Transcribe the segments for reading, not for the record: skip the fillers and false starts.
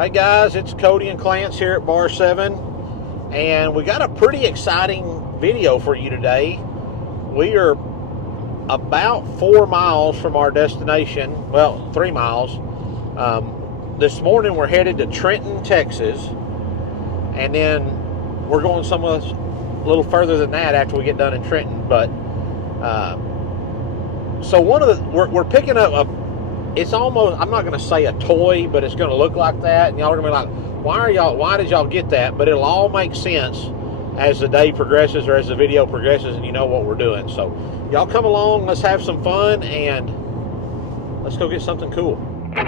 Hey guys, it's Cody and Clance here at Bar 7, and we got a pretty exciting video for you today. We are about 4 miles from our destination, well, 3 miles. This morning we're headed to Trenton, Texas, and then we're going somewhere a little further than that after we get done in Trenton. But so we're picking up it's almost, I'm not going to say a toy, but it's going to look like that, and y'all are going to be like, why did y'all get that? But it'll all make sense as the day progresses or as the video progresses and you know what we're doing. So y'all come along, let's have some fun, and let's go get something cool. All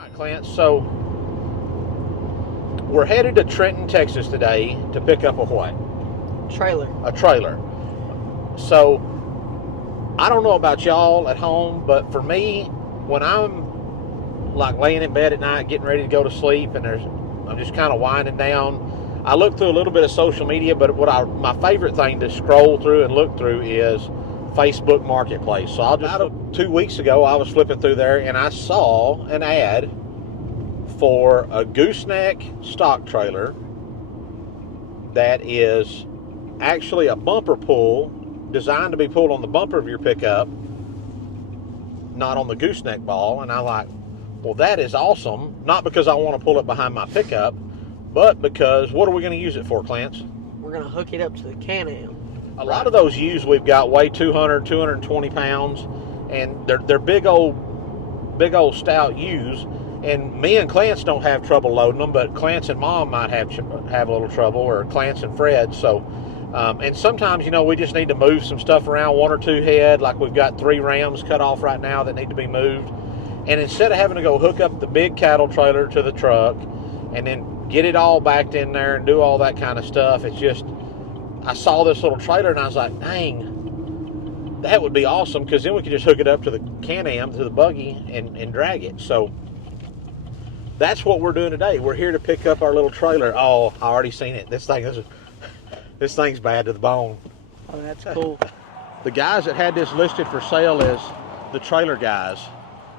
right, Clint, so we're headed to Trenton, Texas today to pick up a what? A trailer. So I don't know about y'all at home, but for me, when I'm like laying in bed at night getting ready to go to sleep and I'm just kind of winding down, I look through a little bit of social media, but my favorite thing to scroll through and look through is Facebook Marketplace. So about 2 weeks ago I was flipping through there and I saw an ad for a gooseneck stock trailer that is actually a bumper pull designed to be pulled on the bumper of your pickup, not on the gooseneck ball. And I'm like, well, that is awesome. Not because I want to pull it behind my pickup, but because what are we going to use it for, Clance? We're going to hook it up to the Can-Am. A lot of those ewes we've got weigh 200, 220 pounds, and they're big old stout ewes. And me and Clance don't have trouble loading them, but Clance and Mom might have a little trouble, or Clance and Fred. So. And sometimes, we just need to move some stuff around, 1 or 2 head, like we've got 3 rams cut off right now that need to be moved. And instead of having to go hook up the big cattle trailer to the truck and then get it all backed in there and do all that kind of stuff, it's just, I saw this little trailer and I was like, dang, that would be awesome, because then we could just hook it up to the Can-Am, to the buggy, and drag it. So that's what we're doing today. We're here to pick up our little trailer. Oh, I already seen it. This thing's bad to the bone. Oh, that's cool. The guys that had this listed for sale is the Trailer Guys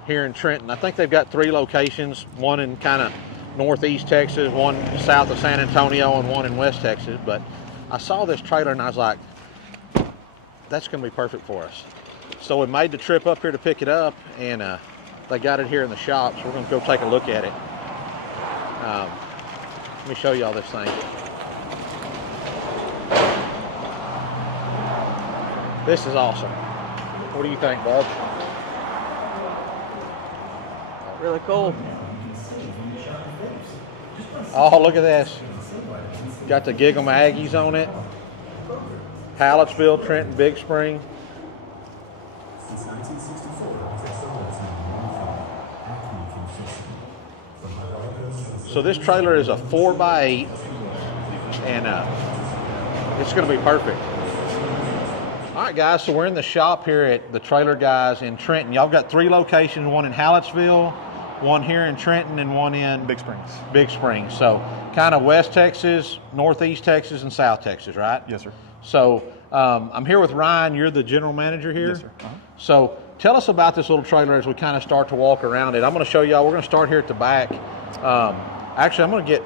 here in Trenton. I think they've got 3 locations, one in kind of northeast Texas, one south of San Antonio, and one in west Texas. But I saw this trailer and I was like, that's going to be perfect for us. So we made the trip up here to pick it up, and they got it here in the shop, so we're going to go take a look at it. Let me show y'all this thing. This is awesome. What do you think, Bob? Really cool. Oh, look at this. Got the Giggle Aggies on it. Hallettsville, Trenton, Big Spring. So this trailer is a 4x8, and it's going to be perfect. All right, guys, so we're in the shop here at the Trailer Guys in Trenton. Y'all got 3 locations, one in Hallettsville, one here in Trenton, and one in Big Springs. So kind of West Texas, Northeast Texas, and South Texas, right? Yes, sir. So I'm here with Ryan. You're the general manager here? Yes, sir. So tell us about this little trailer as we kind of start to walk around it. I'm going to show y'all. We're going to start here at the back. Actually, I'm going to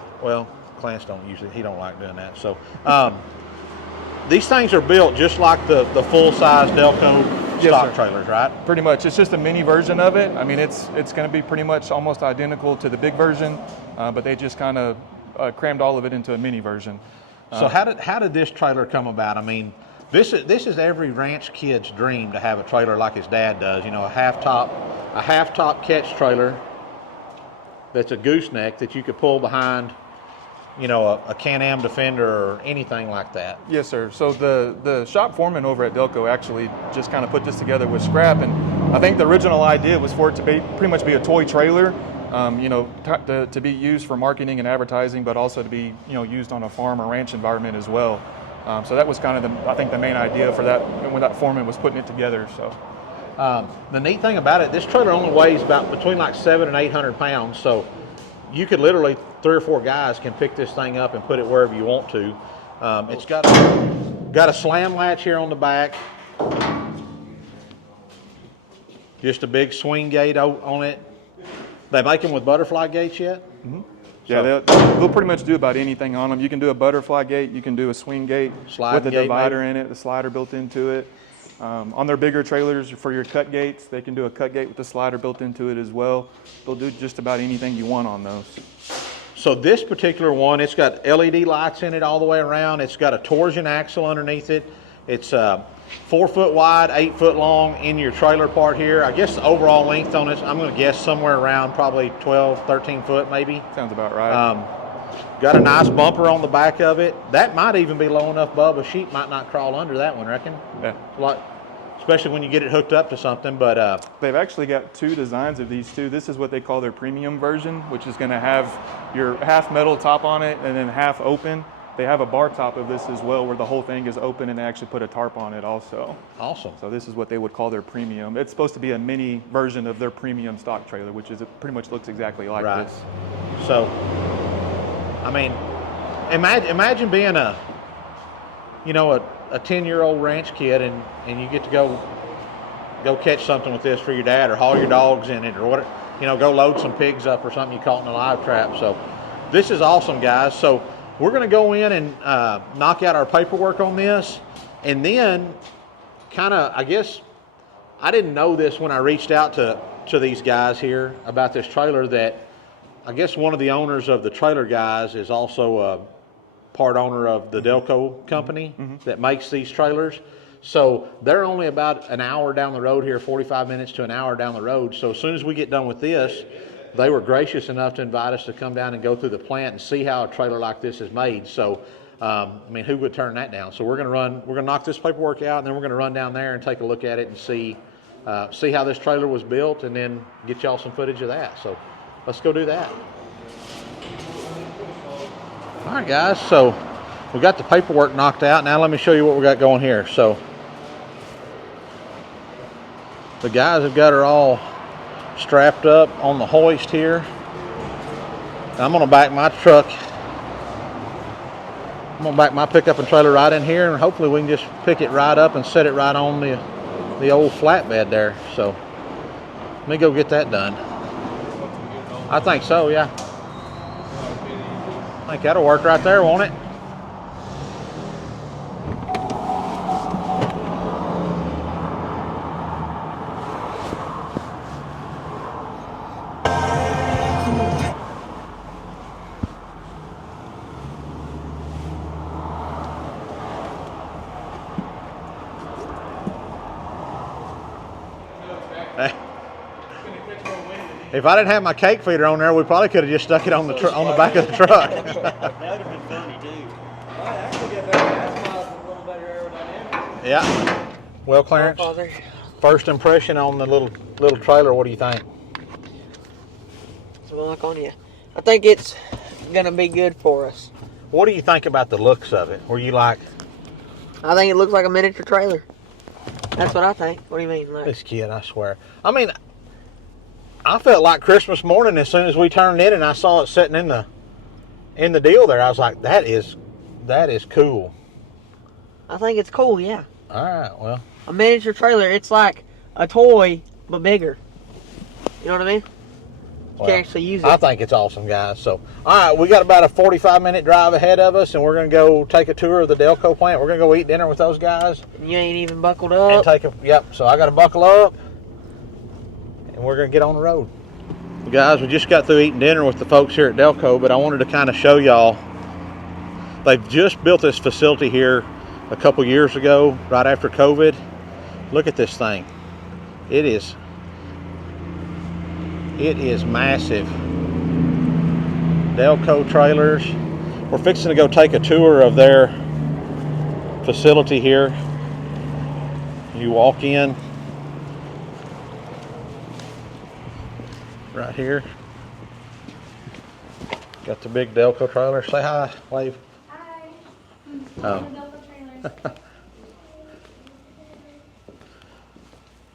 Clance he don't like doing that. So these things are built just like the full-size Delco stock trailers, right? Pretty much. It's just a mini version of it. I mean, it's going to be pretty much almost identical to the big version, but they just kind of crammed all of it into a mini version. So how did this trailer come about? I mean, this is every ranch kid's dream to have a trailer like his dad does. A half top catch trailer that's a gooseneck that you could pull behind, a Can-Am Defender or anything like that. Yes, sir. So the shop foreman over at Delco actually just kind of put this together with scrap, and I think the original idea was for it to pretty much be a toy trailer, to be used for marketing and advertising, but also to be used on a farm or ranch environment as well. So that was kind of I think the main idea for that when that foreman was putting it together. So. The neat thing about it, this trailer only weighs about between like 700 and 800 pounds, so you could literally 3 or 4 guys can pick this thing up and put it wherever you want to. It's got a slam latch here on the back. Just a big swing gate on it. They make them with butterfly gates yet? Mm-hmm. Yeah, they'll pretty much do about anything on them. You can do a butterfly gate, you can do a swing gate with a divider in it, the slider built into it. On their bigger trailers for your cut gates, they can do a cut gate with the slider built into it as well. They'll do just about anything you want on those. So this particular one, it's got LED lights in it all the way around. It's got a torsion axle underneath it. It's 4 foot wide, 8 foot long in your trailer part here. I guess the overall length on it, I'm going to guess somewhere around probably 12, 13 foot maybe. Sounds about right. Got a nice bumper on the back of it. That might even be low enough, Bub. A sheep might not crawl under that one, reckon? Yeah. Especially when you get it hooked up to something, but... They've actually got 2 designs of these too. This is what they call their premium version, which is going to have your half metal top on it and then half open. They have a bar top of this as well where the whole thing is open and they actually put a tarp on it also. Awesome. So this is what they would call their premium. It's supposed to be a mini version of their premium stock trailer, which is, it pretty much looks exactly like this. So, I mean, imagine being a 10-year-old ranch kid and you get to go catch something with this for your dad or haul your dogs in it or what, go load some pigs up or something you caught in a live trap. So this is awesome, guys. So we're going to go in and knock out our paperwork on this, and then kind of, I guess, I didn't know this when I reached out to these guys here about this trailer, that I guess one of the owners of the trailer guys is also a part owner of the Delco company that makes these trailers. So they're only about an hour down the road here, 45 minutes to an hour down the road. So as soon as we get done with this, they were gracious enough to invite us to come down and go through the plant and see how a trailer like this is made. So, I mean, who would turn that down? So we're going to knock this paperwork out, and then we're going to run down there and take a look at it and see how this trailer was built, and then get y'all some footage of that. So let's go do that. All right, guys. So we got the paperwork knocked out. Now let me show you what we got going here. So the guys have got her all strapped up on the hoist here. I'm going to back my truck. I'm going to back my pickup and trailer right in here, and hopefully we can just pick it right up and set it right on the old flatbed there. So let me go get that done. I think so, yeah. I think that'll work right there, won't it? If I didn't have my cake feeder on there, we probably could have just stuck it on the back of the truck. That would have been funny too. Might actually get better gas miles and a little better aerodynamics. Yeah. Well, Clarence, first impression on the little trailer. What do you think? So look on you. I think it's gonna be good for us. What do you think about the looks of it? Were you like? I think it looks like a miniature trailer. That's what I think. What do you mean? Like, This kid, I swear. I mean, I felt like Christmas morning as soon as we turned in and I saw it sitting in the deal there. I was like, that is cool. I think it's cool, yeah. All right, well. A miniature trailer, it's like a toy, but bigger. You know what I mean? You can actually use it. I think it's awesome, guys. So, all right, we got about a 45-minute drive ahead of us, and we're going to go take a tour of the Delco plant. We're going to go eat dinner with those guys. You ain't even buckled And up. yep, so I got to buckle up, and we're going to get on the road. Guys, we just got through eating dinner with the folks here at Delco, but I wanted to kind of show y'all. They've just built this facility here a couple years ago, right after COVID. Look at this thing. It is massive. Delco trailers. We're fixing to go take a tour of their facility here. You walk in right here. Got the big Delco trailer. Say hi, wave. Hi. Oh. Delco trailers.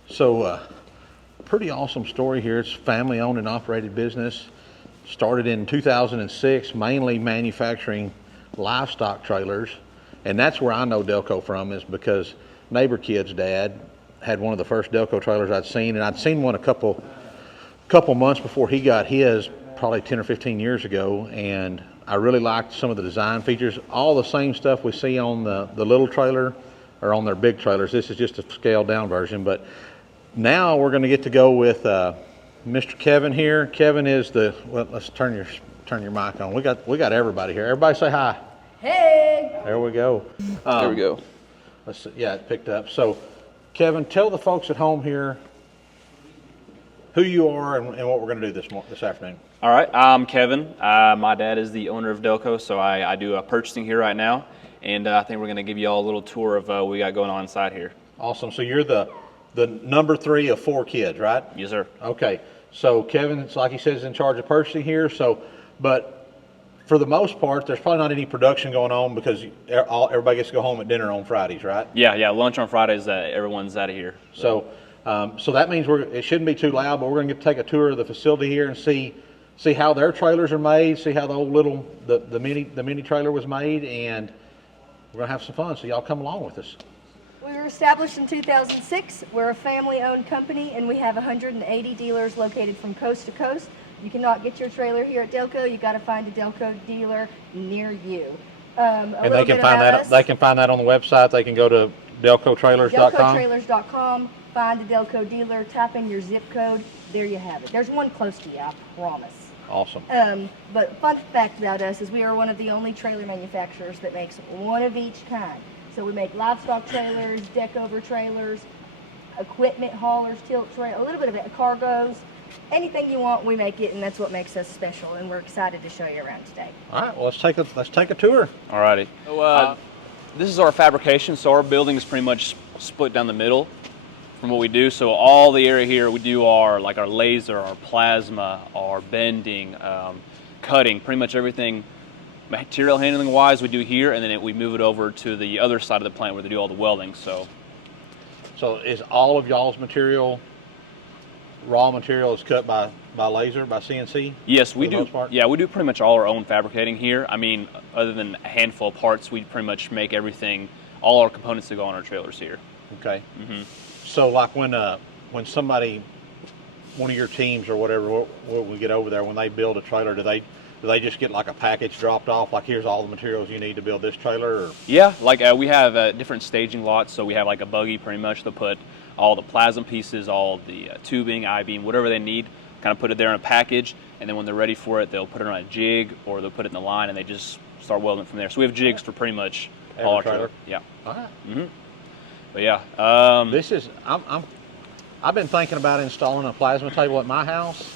So, pretty awesome story here. It's family owned and operated business. Started in 2006, mainly manufacturing livestock trailers. And that's where I know Delco from, is because neighbor kid's dad had one of the first Delco trailers I'd seen, and I'd seen one a couple months before he got his, probably 10 or 15 years ago, and I really liked some of the design features. All the same stuff we see on the little trailer or on their big trailers. This is just a scaled down version, but now we're going to get to go with Mr. Kevin here. Kevin is well, let's turn your mic on. We got everybody here. Everybody say hi. Hey! There we go. There we go. Let's see. Yeah, it picked up. So, Kevin, tell the folks at home here who you are and what we're going to do this afternoon. All right, I'm Kevin. My dad is the owner of Delco, so I do purchasing here right now, and I think we're going to give you all a little tour of what we got going on inside here. Awesome. So you're the number 3 of 4 kids, right? Yes, sir. Okay. So Kevin, it's like he says, is in charge of purchasing here. So, but for the most part, there's probably not any production going on because everybody gets to go home at dinner on Fridays, right? Yeah. Lunch on Fridays. Everyone's out of here. So that means it shouldn't be too loud, but we're going to take a tour of the facility here and see how their trailers are made, see how the old the mini trailer was made, and we're going to have some fun. So y'all come along with us. We were established in 2006. We're a family-owned company, and we have 180 dealers located from coast to coast. You cannot get your trailer here at Delco. You got to find a Delco dealer near you. And they can find that. They can find that on the website. They can go to delcotrailers.com. Delcotrailers.com. Find a Delco dealer. Type in your zip code. There you have it. There's one close to you, I promise. Awesome. But fun fact about us is we are one of the only trailer manufacturers that makes one of each kind. So we make livestock trailers, deck over trailers, equipment haulers, tilt trailer, a little bit of it, cargos, anything you want, we make it, and that's what makes us special. And we're excited to show you around today. All right. Well, let's take a tour. All righty. So this is our fabrication. So our building is pretty much split down the middle from what we do. So all the area here we do our laser, our plasma, our bending, cutting, pretty much everything. Material handling wise we do here, and then we move it over to the other side of the plant where they do all the welding. So is all of y'all's raw material is cut by laser, by CNC? Yes, we do. Yeah, we do pretty much all our own fabricating here. I mean, other than a handful of parts, we pretty much make everything, all our components that go on our trailers here. Okay. Mm-hmm. So like when somebody, one of your teams or whatever, when we get over there, when they build a trailer, do they just get like a package dropped off, like here's all the materials you need to build this trailer? Or? Yeah, like we have different staging lots, so we have like a buggy pretty much. They'll put all the plasma pieces, all the tubing, I-beam, whatever they need, kind of put it there in a package, and then when they're ready for it, they'll put it on a jig or they'll put it in the line and they just start welding it from there. So we have jigs for pretty much all our trailer. Yeah. All right. Mm-hmm. But yeah. This is, I've been thinking about installing a plasma table at my house.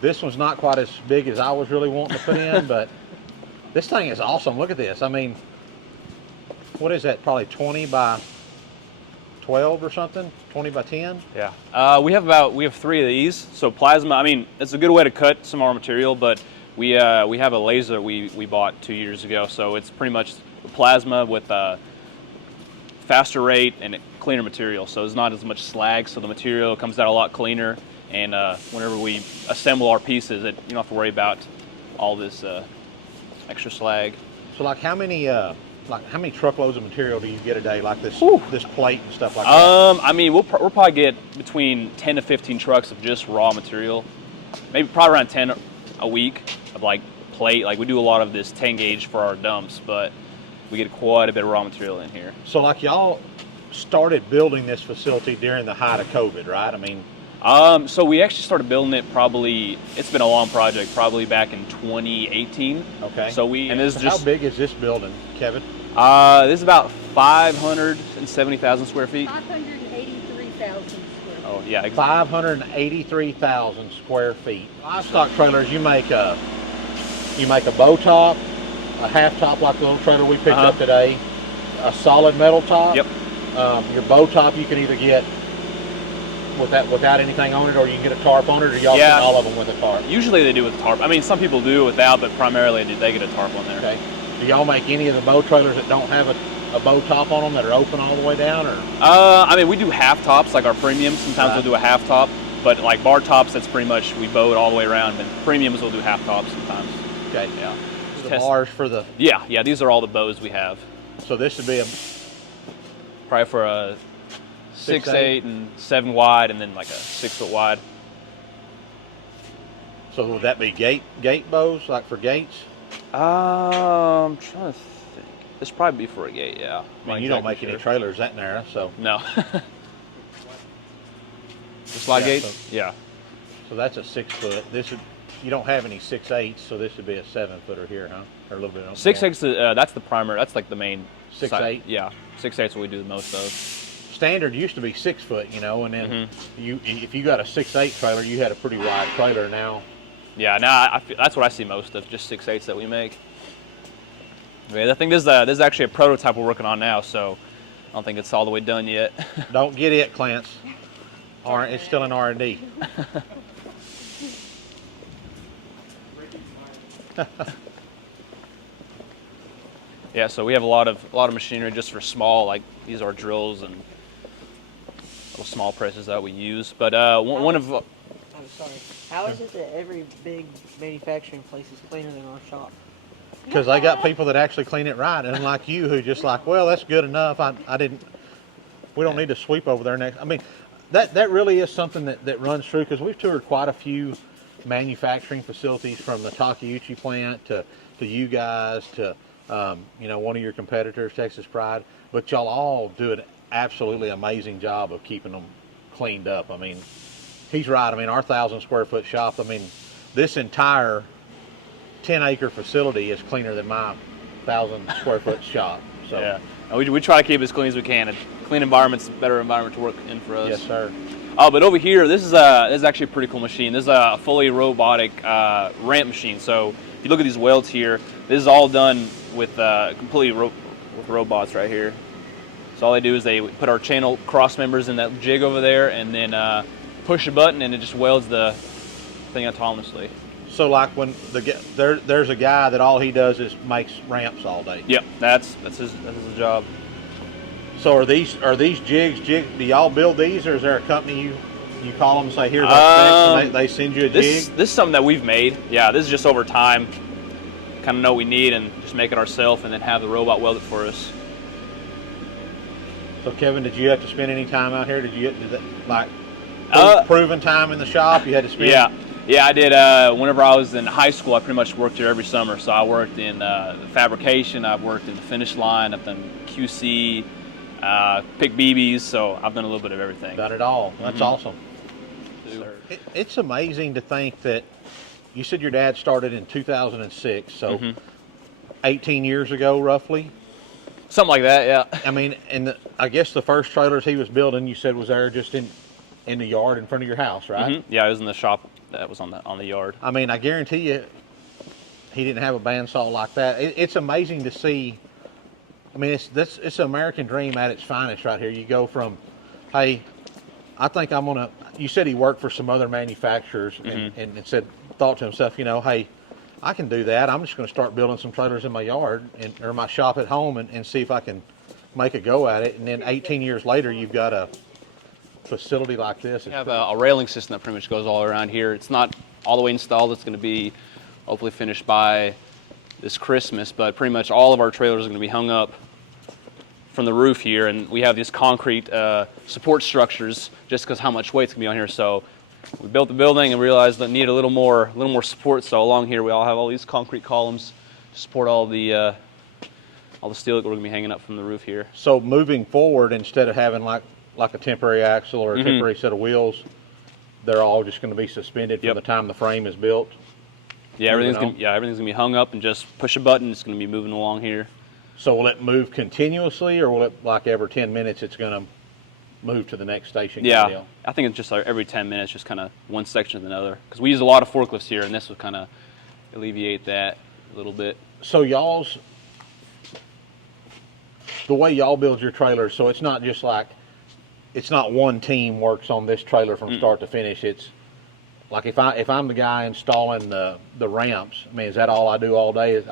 This one's not quite as big as I was really wanting to put in, but this thing is awesome. Look at this. I mean, what is that? Probably 20 by 12 or something? 20 by 10? Yeah. We have 3 of these. So plasma, I mean, it's a good way to cut some of our material, but we have a laser we bought 2 years ago. So it's pretty much plasma with a faster rate and cleaner material. So there's not as much slag, so the material comes out a lot cleaner. And whenever we assemble our pieces, you don't have to worry about all this extra slag. So like how many truckloads of material do you get a day, like this plate and stuff like that? I mean, we'll probably get between 10 to 15 trucks of just raw material. Maybe probably around 10 a week of like plate. Like we do a lot of this 10 gauge for our dumps, but we get quite a bit of raw material in here. So like y'all started building this facility during the height of COVID, right? I mean. So we actually started building it it's been a long project, probably back in 2018. Okay. So how big is this building, Kevin? This is about 570,000 square feet. 583,000 square feet. Oh, yeah. 583,000 square feet. Livestock trailers, you make a bow top, a half top like the little trailer we picked up today, a solid metal top. Yep. Your bow top you can either get without anything on it, or you can get a tarp on it, or y'all get all of them with a tarp? Usually they do with a tarp. I mean, some people do without, but primarily they get a tarp on there. Okay. Do y'all make any of the bow trailers that don't have a bow top on them that are open all the way down, or? I mean, we do half tops, like our premiums. Sometimes we'll do a half top, but like bar tops, that's pretty much, we bow it all the way around, and premiums we'll do half tops sometimes. Okay. Yeah. The bars for the. Yeah, these are all the bows we have. So this would be probably for a 6'8" and 7 wide, and then like a 6 foot wide. So would that be gate bows, like for gates? I'm trying to think. This would probably be for a gate, yeah. I mean, you don't make any trailers that narrow, so. No. The slide Yeah, gate? so- Yeah. So that's a 6 foot. You don't have any 6/8, so this would be a 7 footer here, huh? Or a little bit. 6/8, that's the primary. That's like the main. 6/8? side. Yeah. 6/8 is what we do the most of. Standard used to be 6 foot, you know, and then Mm-hmm. if you got a 6/8 trailer, you had a pretty wide trailer now. Yeah, now that's what I see most of, just 6/8s that we make. I think this is actually a prototype we're working on now, so I don't think it's all the way done yet. Don't get it, Clance. It's still in R&D. Yeah, so we have a lot of machinery just for small, like these are drills and little small presses that we use. But one of I'm sorry. How is it that every big manufacturing place is cleaner than our shop? Because they got people that actually clean it right, unlike you who just like, well, that's good enough. We don't need to sweep over there next. I mean, that really is something that runs true, because we've toured quite a few manufacturing facilities, from the Takeuchi plant to you guys to one of your competitors, Texas Pride. But y'all all do an absolutely amazing job of keeping them cleaned up. I mean, he's right. I mean, our 1,000 square foot shop, I mean, this entire 10-acre facility is cleaner than my 1,000 square foot shop. So yeah, and we try to keep it as clean as we can. A clean environment's a better environment to work in for us. yes, sir. But over here, this is actually a pretty cool machine. This is a fully robotic ramp machine. So if you look at these welds here, this is all done with completely with robots right here. So all they do is they put our channel cross members in that jig over there, and then push a button, and it just welds the thing autonomously. So like when there's a guy that all he does is makes ramps all day. Yep, that's his job. So are these jigs? Do y'all build these, or is there a company you call them and say, here's our specs, and they send you a This jig? is something that we've made. Yeah, this is just over time. Kind of know what we need and just make it ourselves, and then have the robot weld it for us. So Kevin, did you have to spend any time out here? Did that, like proven time in the shop? You had to spend. Yeah, I did. Whenever I was in high school, I pretty much worked here every summer. So I worked in the fabrication, I've worked in the finish line, I've done QC, pick BBs. So I've done a little bit of everything. Done it all. That's awesome. It's amazing to think that you said your dad started in 2006, so 18 years ago, roughly. Something like that, yeah. I mean, and I guess the first trailers he was building, you said, was there just in the yard in front of your house, right? Yeah, it was in the shop that was on the yard. I mean, I guarantee you, he didn't have a bandsaw like that. It's amazing to see. I mean, it's an American dream at its finest right here. You go from, hey, I think I'm gonna. You said he worked for some other manufacturers and thought to himself, hey, I can do that. I'm just going to start building some trailers in my yard or my shop at home and see if I can make a go at it. And then 18 years later, you've got a facility like this. We have a railing system that pretty much goes all around here. It's not all the way installed. It's going to be hopefully finished by this Christmas, but pretty much all of our trailers are going to be hung up from the roof here, and we have these concrete support structures just because how much weight's going to be on here. So we built the building and realized that it needed a little more support. So along here we all have all these concrete columns to support all the steel that we're going to be hanging up from the roof here. So moving forward, instead of having like a temporary axle or a temporary set of wheels, they're all just going to be suspended from the time the frame is built. Yeah, everything's going to be hung up and just push a button. It's going to be moving along here. So will it move continuously, or will it, like every 10 minutes, it's going to move to the next station? Yeah, I think it's just like every 10 minutes, just kind of one section to another. Because we use a lot of forklifts here, and this will kind of alleviate that a little bit. So the way y'all build your trailers, so it's not just like, it's not one team works on this trailer from start to finish. It's like if I'm the guy installing the ramps, I mean, is that all I do all day?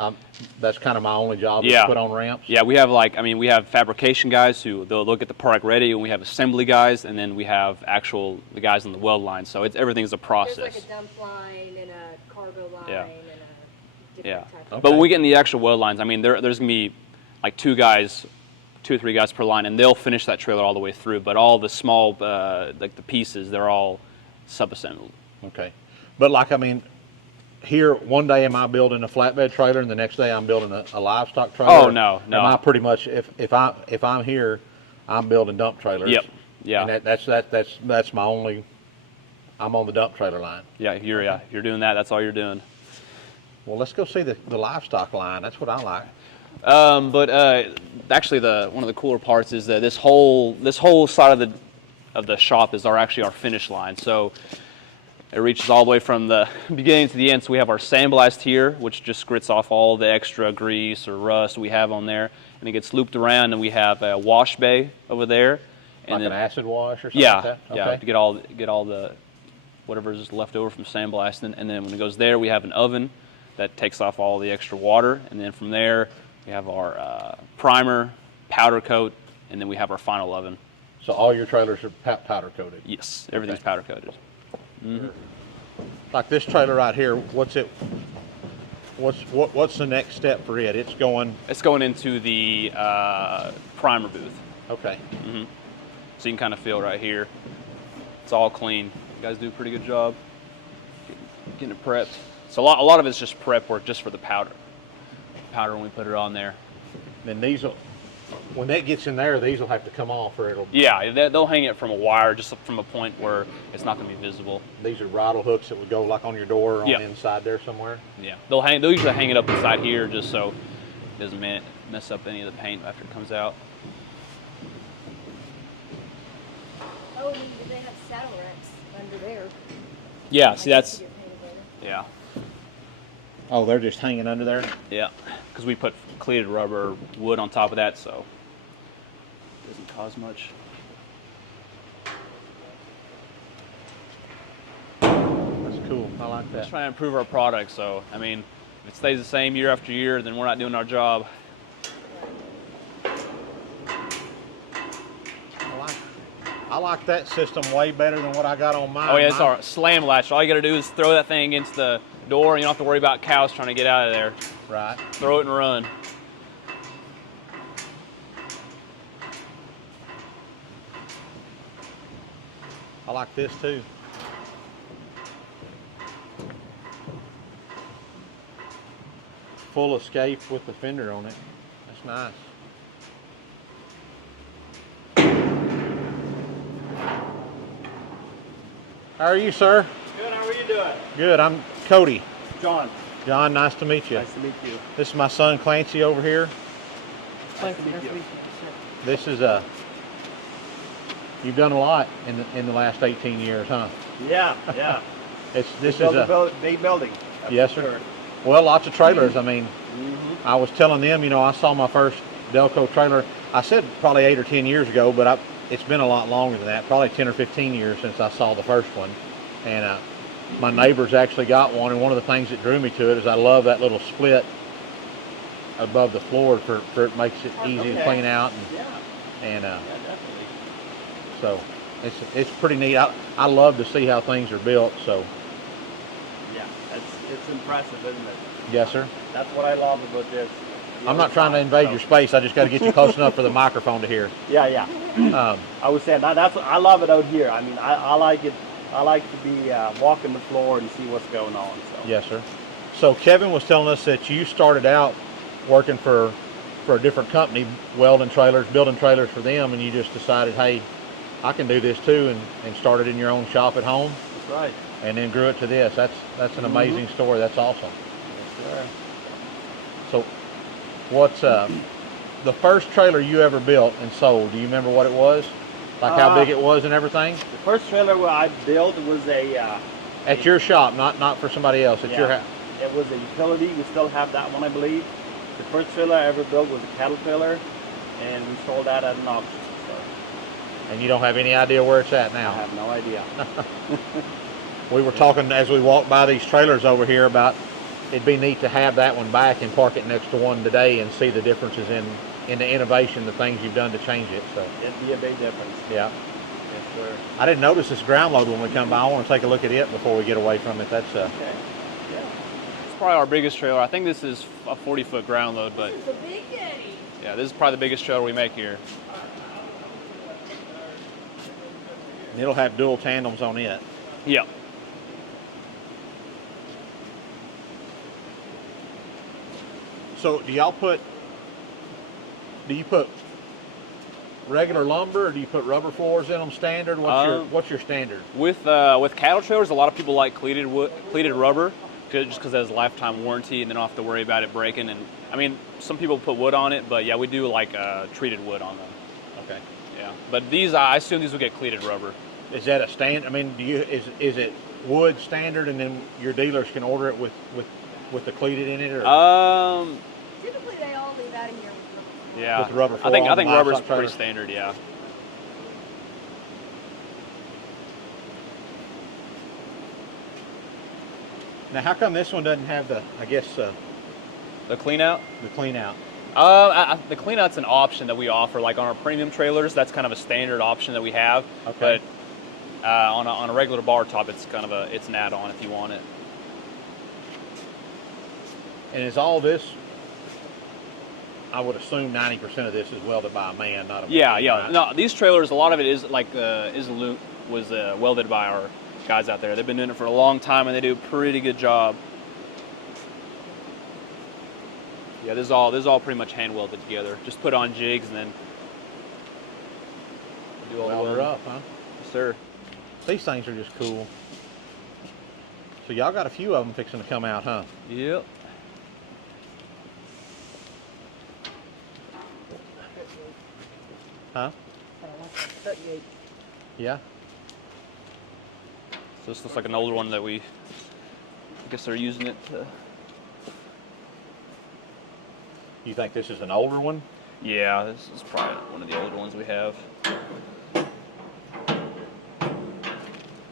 That's kind of my only job, is to put on ramps? Yeah, we have fabrication guys who they'll get the product ready, and we have assembly guys, and then we have the guys on the weld line. So everything's a process. There's like a dump line and a cargo line and a different type of. But when we get in the actual weld lines, I mean, there's going to be like two guys 2 or 3 guys per line, and they'll finish that trailer all the way through. But all the small, like the pieces, they're all sub-assembled. Okay. But like, I mean, here one day am I building a flatbed trailer, and the next day I'm building a livestock trailer? Oh, no. Am I pretty much, if I'm here, I'm building dump trailers? Yep. Yeah. And that's my only. I'm on the dump trailer line. Yeah, you're doing that. That's all you're doing. Well, let's go see the livestock line. That's what I like. But actually, one of the cooler parts is that this whole side of the shop is our finish line. So it reaches all the way from the beginning to the end. So we have our sandblast here, which just grits off all the extra grease or rust we have on there, and it gets looped around. And we have a wash bay over there, and Like then, an acid wash or something yeah, like that? yeah, Okay. to get all the whatever is left over from sandblasting. And then when it goes there, we have an oven that takes off all the extra water, and then from there we have our primer, powder coat, and then we have our final oven. So all your trailers are powder coated? Yes, everything's powder coated. Mm-hmm. Like this trailer right here, what's the next step for it? It's going into the primer booth. Okay. Mm-hmm. So you can kind of feel right here. It's all clean. You guys do a pretty good job getting it prepped. So a lot of it's just prep work just for the powder. Powder when we put it on there. Then when that gets in there, these will have to come off, or it'll. Yeah, they'll hang it from a wire, just from a point where it's not going to be visible. These are bridle hooks that would go like on your door or on Yeah. the inside there somewhere. Yeah, they'll usually hang it up inside here just so it doesn't mess up any of the paint after it comes out. Oh, and they have saddle racks under there. Yeah, see that's yeah. Oh, they're just hanging under there? Yeah, because we put cleated rubber wood on top of that, so it doesn't cause much. That's cool. I like Let's that. try and improve our product. So, I mean, if it stays the same year after year, then we're not doing our job. I like that system way better than what I got on mine. Oh yeah, it's our slam latch. All you got to do is throw that thing against the door, and you don't have to worry about cows trying to get out of there. Right. Throw it and run. I like this too. Full escape with the fender on it. That's nice. How are you, sir? Good, how are you doing? Good. I'm Cody. John. John, nice to meet you. Nice to meet you. This is my son Clancy over here. Nice to meet you. This is you've done a lot in the last 18 years, huh? Yeah, yeah. This is Built a a big building. That's yes, for sir. sure. Well, lots of trailers. I mean, Mm-hmm. I was telling them, I saw my first Delco trailer. I said probably 8 or 10 years ago, but it's been a lot longer than that. Probably 10 or 15 years since I saw the first one. And my neighbors actually got one, and one of the things that drew me to it is I love that little split above the floor for it makes it easy to clean out. And Yeah, definitely. so it's pretty neat. I love to see how things are built. So Yeah, it's impressive, isn't it? yes, sir. That's what I love about this. I'm not trying to invade your space. I just got to get you close enough for the microphone to hear. Yeah, yeah. I was saying that's I love it out here. I mean, I like it. I like to be walking the floor and see what's going on. So. Yes, sir. So Kevin was telling us that you started out working for a different company, welding trailers, building trailers for them, and you just decided, hey, I can do this too, and started in your own shop at home, That's right. and then grew it to this. That's an amazing story. That's awesome. Yes, sir. So what's the first trailer you ever built and sold? Do you remember what it was? Like how big it was and everything? The first trailer I built was At your shop, not for somebody else, at your house. It was a utility. We still have that one, I believe. The first trailer I ever built was a cattle trailer, and we sold that at an auction. So And you don't have any idea where it's at I now. have no idea. We were talking as we walked by these trailers over here about it'd be neat to have that one back and park it next to one today and see the differences in the innovation, the things you've done to change it. So It'd be a big difference. yeah. Yes, sir. I didn't notice this ground load when we come by. I want to take a look at it before we get away from it. That's Okay. Yeah. It's probably our biggest trailer. I think this is a 40-foot ground load, but This is a big daddy. Yeah, this is probably the biggest trailer we make here. And it'll have dual tandems on it. Yeah. So do you put regular lumber, or do you put rubber floors in them standard? What's your standard? With cattle trailers, a lot of people like cleated rubber, just because it has a lifetime warranty and they don't have to worry about it breaking. And I mean, some people put wood on it, but yeah, we do like treated wood on them. Okay. Yeah, but these, I assume these will get cleated rubber. Is that a standard? I mean, is it wood standard, and then your dealers can order it with the cleated in it, or? Typically, they all leave out of here with Yeah. With the rubber I floor think on the rubber's livestock pretty trailer? standard. Yeah. Now, how come this one doesn't have the The clean out. the clean out? The clean out's an option that we offer, like on our premium trailers. That's kind of a standard option that we have. Okay. But on a regular bar top, it's kind of it's an add-on if you want it. And is all this? I would assume 90% of this is welded by a man, not a machine. Yeah. Right? No, these trailers, a lot of it is like was welded by our guys out there. They've been doing it for a long time, and they do a pretty good job. Yeah, this is all pretty much hand welded together. Just put on jigs and then do all the Weld her welding. up, huh? Yes, sir. These things are just cool. So y'all got a few of them fixing to come out, huh? Yep. Huh? Yeah. So this looks like an older one that I guess they're using it to. You think this is an older one? Yeah, this is probably one of the older ones we have.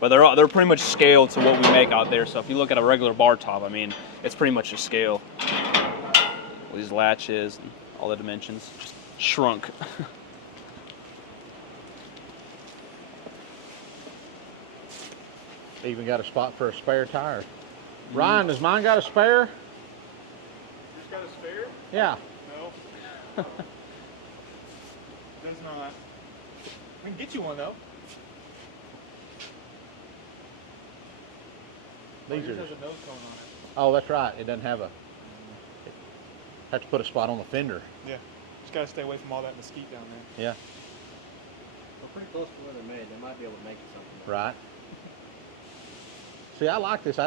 But they're pretty much scaled to what we make out there. So if you look at a regular bar top, I mean, it's pretty much a scale. All these latches and all the dimensions just shrunk. Even got a spot for a spare tire. Ryan, does mine got a spare? Yours got a spare? Yeah. No. Does not. We can get you one though. These Yours are. has a nose cone on it. Oh, that's right. It doesn't have a. Have to put a spot on the fender. Yeah. Just gotta stay away from all that mesquite down there. Yeah. We're pretty close to where they're made. They might be able to make it something. Right. See, I like this. I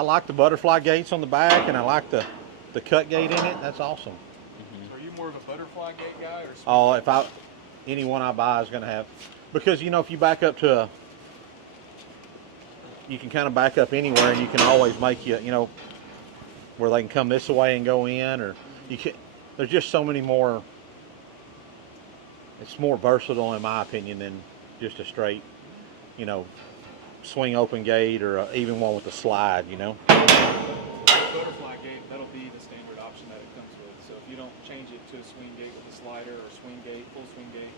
like the butterfly gates on the back, and I like the cut gate in it. That's awesome. So are you more of a butterfly gate guy or? Oh, any one I buy is going to have, because if you back up to you can kind of back up anywhere, and you can always make where they can come this way and go in, or you can. There's just so many more. It's more versatile in my opinion than just a straight, swing open gate, or even one with a slide. Butterfly gate, that'll be the standard option that it comes with. So if you don't change it to a swing gate with a slider or swing gate, full swing gate,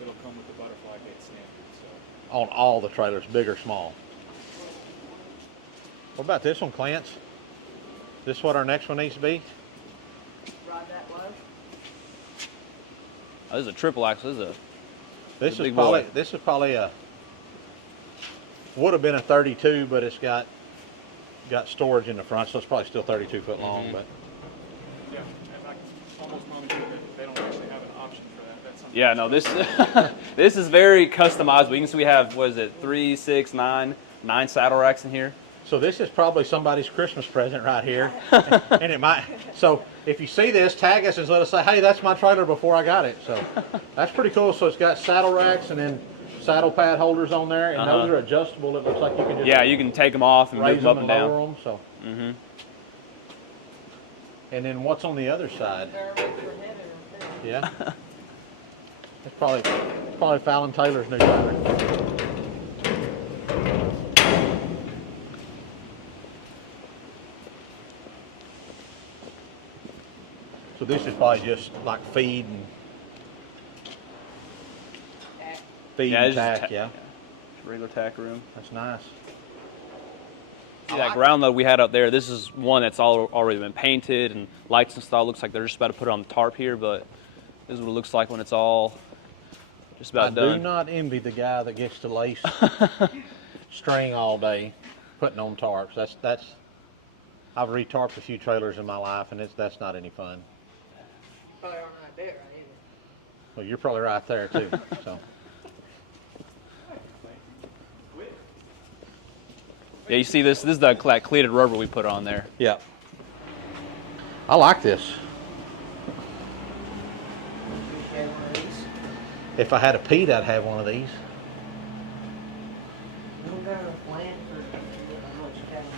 it'll come with the butterfly gate standard. So On all the trailers, big or small. What about this one, Clance? This what our next one needs to be? Rod that was. Oh, this is a triple axle. This is big probably boy. a would have been a 32, but it's got storage in the front, so it's probably still 32 foot long. But yeah, and I almost promise you that they don't actually have an option for that. That's something. Yeah, no, this this is very customizable. You can see we have 3, 6, 9 saddle racks in here. so this is probably somebody's Christmas present right here, and it might. So if you see this, tag us and let us say, hey, that's my trailer before I got it. So that's pretty cool. So it's got saddle racks and then saddle pad holders on there, and those are adjustable. It looks like you can just Yeah, you can take them off and move raise them up them and and down. lower them. So. And then what's on the other side? Yeah. It's probably Fallon Taylor's new trailer. So this is probably just like feed and Yeah, and it's just tack, yeah. regular tack room. That's nice. See that ground load we had out there, this is one that's already been painted and lights installed. Looks like they're just about to put it on the tarp here, but this is what it looks like when it's all just about done. I do not envy the guy that gets to lace string all day putting on tarps. That's I've retarped a few trailers in my life, and that's not any fun. Probably aren't right there, right either. Well, you're probably right there too. So. Yeah, you see this is that cleated rubber we put on there. Yeah. I like this. If I had a Pete, I'd have one of these.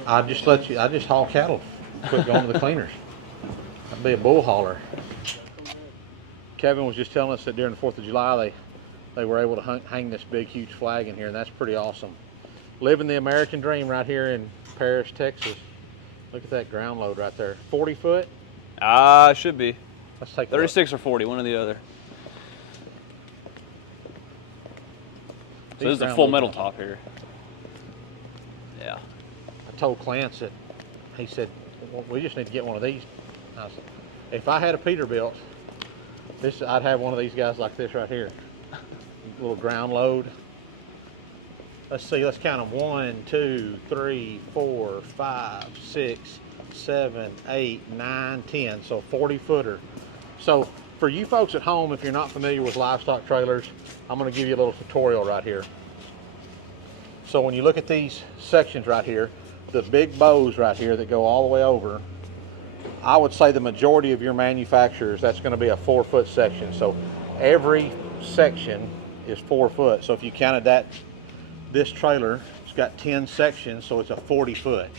I'd just haul cattle, quit going to the cleaners. I'd be a bull hauler. Kevin was just telling us that during the 4th of July, they were able to hang this big, huge flag in here, and that's pretty awesome. Living the American dream right here in Paris, Texas. Look at that ground load right there. 40 foot? Should be. Let's take 36 or 40, one or the other. So this is a full metal top here. Yeah. I told Clance that, he said, well, we just need to get one of these. I said, if I had a Peterbilt, I'd have one of these guys like this right here. Little ground load. Let's see, let's count them. 1, 2, 3, 4, 5, 6, 7, 8, 9, 10. So 40 footer. So for you folks at home, if you're not familiar with livestock trailers, I'm going to give you a little tutorial right here. So when you look at these sections right here, the big bows right here that go all the way over, I would say the majority of your manufacturers, that's going to be a 4-foot section. So every section is 4 foot. So if you counted that, this trailer, it's got 10 sections, so it's a 40 foot.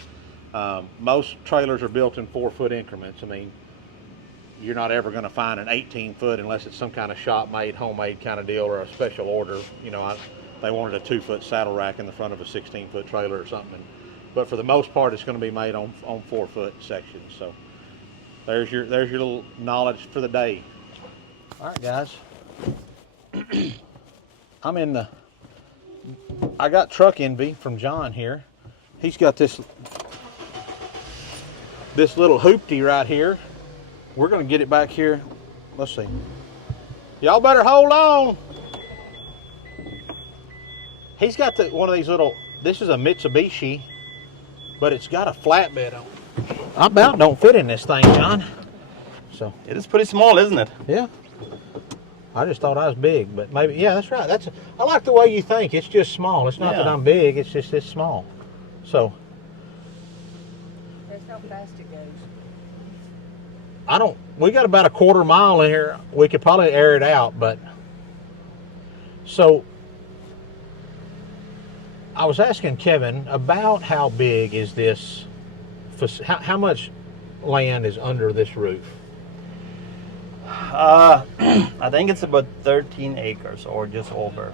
Most trailers are built in 4-foot increments. I mean, you're not ever going to find an 18 foot unless it's some kind of shop made, homemade kind of deal or a special order. You know, they wanted a 2-foot saddle rack in the front of a 16-foot trailer or something. But for the most part, it's going to be made on 4-foot sections. So there's your little knowledge for the day. All right, guys. I got truck envy from John here. He's got this little hoopty right here. We're going to get it back here. Let's see. Y'all better hold on. He's got one of these little, this is a Mitsubishi, but it's got a flatbed on it. I about don't fit in this thing, John. So It is pretty small, isn't it? yeah. I just thought I was big, but maybe, yeah, that's right. I like the way you think. It's just small. It's not that I'm big, it's just this small. So That's how fast it goes. we got about a 1/4 mile in here. We could probably air it out, but so I was asking Kevin about how big is this, how much land is under this roof? I think it's about 13 acres or just over.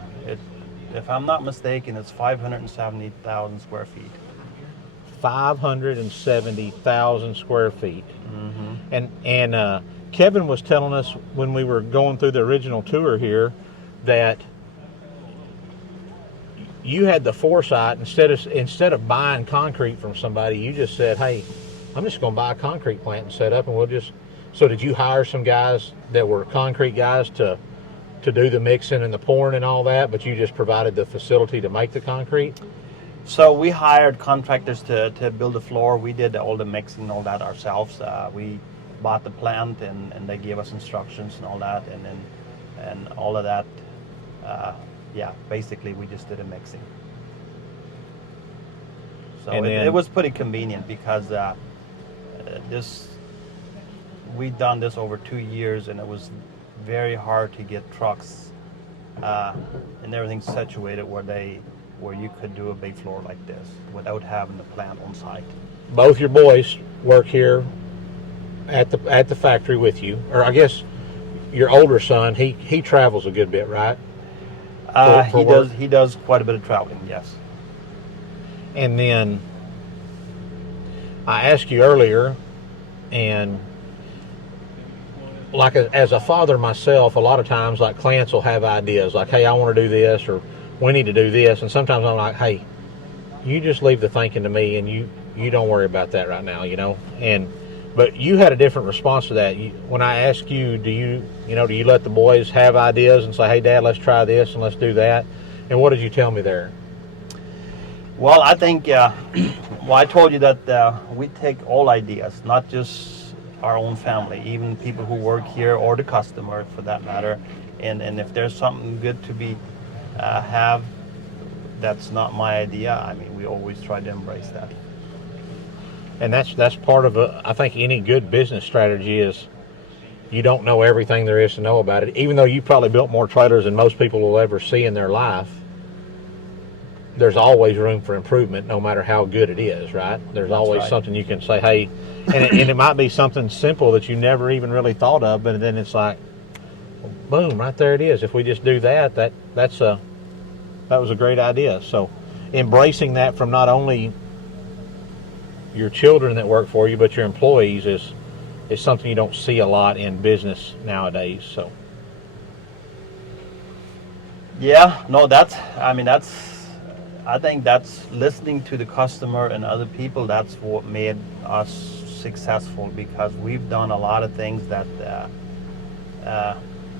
If I'm not mistaken, it's 570,000 square feet. 570,000 square feet. Mm-hmm. And Kevin was telling us when we were going through the original tour here that you had the foresight, instead of buying concrete from somebody, you just said, hey, I'm just going to buy a concrete plant and set up, and we'll just. So did you hire some guys that were concrete guys to do the mixing and the pouring and all that, but you just provided the facility to make the concrete? So we hired contractors to build the floor. We did all the mixing and all that ourselves. We bought the plant and they gave us instructions and all that, and all of that. Yeah, basically we just did the mixing. So it was pretty convenient because we'd done this over 2 years, and it was very hard to get trucks and everything situated where you could do a big floor like this without having the plant on site. Both your boys work here at the factory with you, or I guess your older son, he travels a good bit, right? He does quite a bit of traveling, yes. And then I asked you earlier, and like as a father myself, a lot of times like clients will have ideas like, hey, I want to do this, or we need to do this, and sometimes I'm like, hey, you just leave the thinking to me, and you don't worry about that right now, you know. But you had a different response to that. When I asked you, do you let the boys have ideas and say, hey, Dad, let's try this and let's do that? And what did you tell me there? Well, I think, well, I told you that we take all ideas, not just our own family, even people who work here or the customer for that matter. And if there's something good to be have that's not my idea, I mean, we always try to embrace that. And that's part of I think any good business strategy is you don't know everything there is to know about it. Even though you probably built more trailers than most people will ever see in their life, there's always room for improvement no matter how good it is, right? There's always something you can say, hey, and it might be something simple that you never even really thought of, but then it's like, boom, right there it is. If we just do that, that was a great idea. So embracing that from not only your children that work for you, but your employees is something you don't see a lot in business nowadays. So yeah, no, I think that's listening to the customer and other people. That's what made us successful, because we've done a lot of things that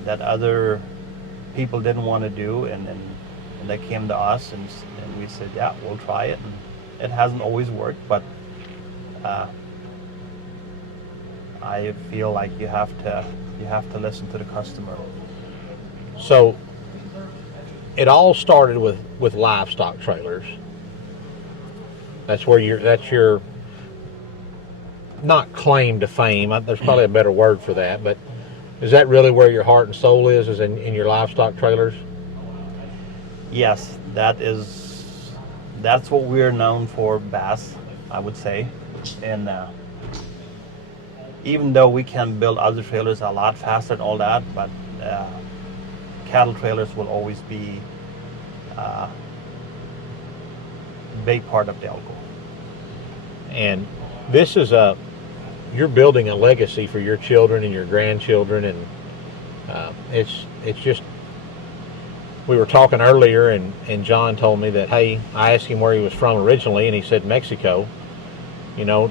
that other people didn't want to do, and they came to us and we said, yeah, we'll try it. And it hasn't always worked, but I feel like you have to listen to the customer. So it all started with livestock trailers. That's your not claim to fame. There's probably a better word for that, but is that really where your heart and soul is in your livestock trailers? Yes, that's what we're known for, Bass, I would say. And even though we can build other trailers a lot faster and all that, but cattle trailers will always be a big part of Delco. And this is you're building a legacy for your children and your grandchildren, and it's just, we were talking earlier and John told me that, hey, I asked him where he was from originally, and he said Mexico. You know,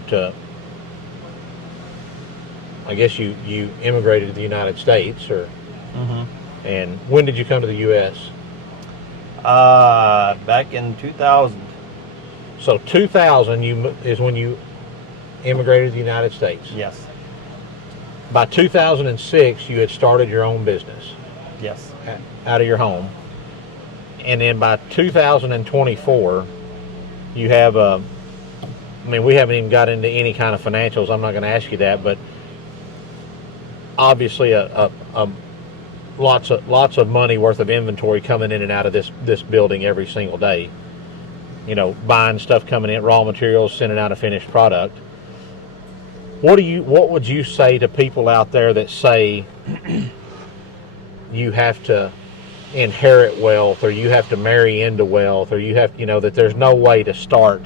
I guess you immigrated to the United States, or and when did you come to the U.S.? Back in 2000. So 2000 is when you immigrated to the United States. Yes. By 2006, you had started your own business. Yes. Out of your home, and then by 2024, you have a. I mean, we haven't even got into any kind of financials. I'm not going to ask you that, but obviously lots of money worth of inventory coming in and out of this building every single day. You know, buying stuff coming in, raw materials, sending out a finished product. What would you say to people out there that say you have to inherit wealth, or you have to marry into wealth, or you have, that there's no way to start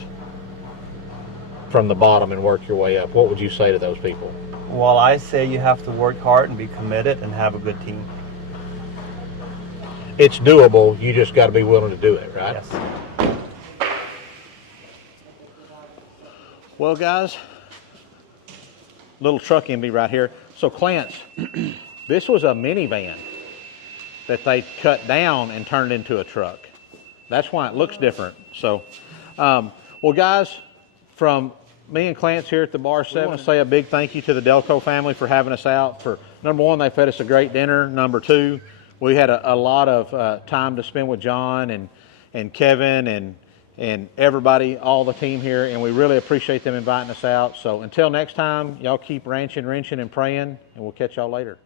from the bottom and work your way up? What would you say to those people? Well, I say you have to work hard and be committed and have a good team. It's doable. You just got to be willing to do it, right? Yes. Well, guys, little truck MB right here. So, Clance, this was a minivan that they cut down and turned into a truck. That's why it looks different. So, well, guys, from me and Clance here at the Bar 7, say a big thank you to the Delco family for having us out. For number one, they fed us a great dinner. Number two, we had a lot of time to spend with John and Kevin and everybody, all the team here, and we really appreciate them inviting us out. So until next time, y'all keep ranching, wrenching, and praying, and we'll catch y'all later.